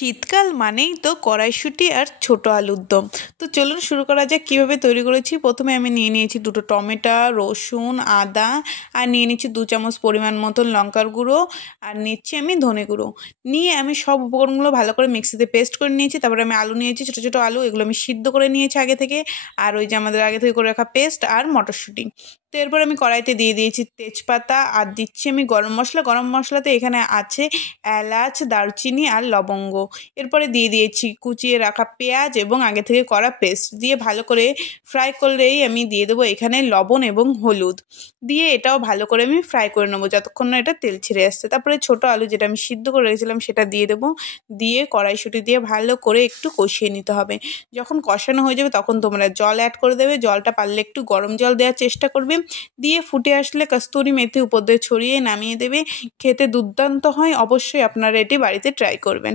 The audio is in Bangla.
শীতকাল মানেই তো কড়াইশুঁটি আর ছোট আলুর দম। তো চলুন শুরু করা যাক কীভাবে তৈরি করেছি। প্রথমে আমি নিয়ে নিয়েছি দুটো টমেটো, রসুন, আদা, আর নিয়ে নিচ্ছি 2 চামচ পরিমাণ মতন লঙ্কার গুঁড়ো, আর নিচ্ছি আমি ধনে গুঁড়ো। নিয়ে আমি সব উপকরণগুলো ভালো করে মিক্সিতে পেস্ট করে নিয়েছি। তারপরে আমি আলু নিয়েছি, ছোটো ছোটো আলু, এগুলো আমি সিদ্ধ করে নিয়েছি আগে থেকে। আর ওই যে আমাদের আগে থেকে করে রাখা পেস্ট আর মটরশুঁটি। তো এরপর আমি কড়াইতে দিয়ে দিয়েছি তেজপাতা, আর দিচ্ছি আমি গরম মশলা। গরম মশলাতে এখানে আছে এলাচ, দারচিনি আর লবঙ্গ। এরপরে দিয়ে দিয়েছি কুচিয়ে রাখা পেঁয়াজ এবং আগে থেকে করা পেস্ট। দিয়ে ভালো করে ফ্রাই করলেই আমি দিয়ে দেবো এখানে লবণ এবং হলুদ। দিয়ে এটাও ভালো করে আমি ফ্রাই করে নেবো যতক্ষণ না এটা তেল ছেড়ে আসছে। তারপরে ছোটো আলু যেটা আমি সিদ্ধ করে রেখেছিলাম সেটা দিয়ে দেবো। দিয়ে কড়াইশুঁটি দিয়ে ভালো করে একটু কষিয়ে নিতে হবে। যখন কষানো হয়ে যাবে তখন তোমরা জল অ্যাড করে দেবে। জলটা পারলে একটু গরম জল দেওয়ার চেষ্টা করবে। দিয়ে ফুটে আসলে কস্তুরি মেথি উপর দিয়ে ছড়িয়ে নামিয়ে দেবে। খেতে দুর্দান্ত হয়, অবশ্যই আপনারা এটি বাড়িতে ট্রাই করবেন।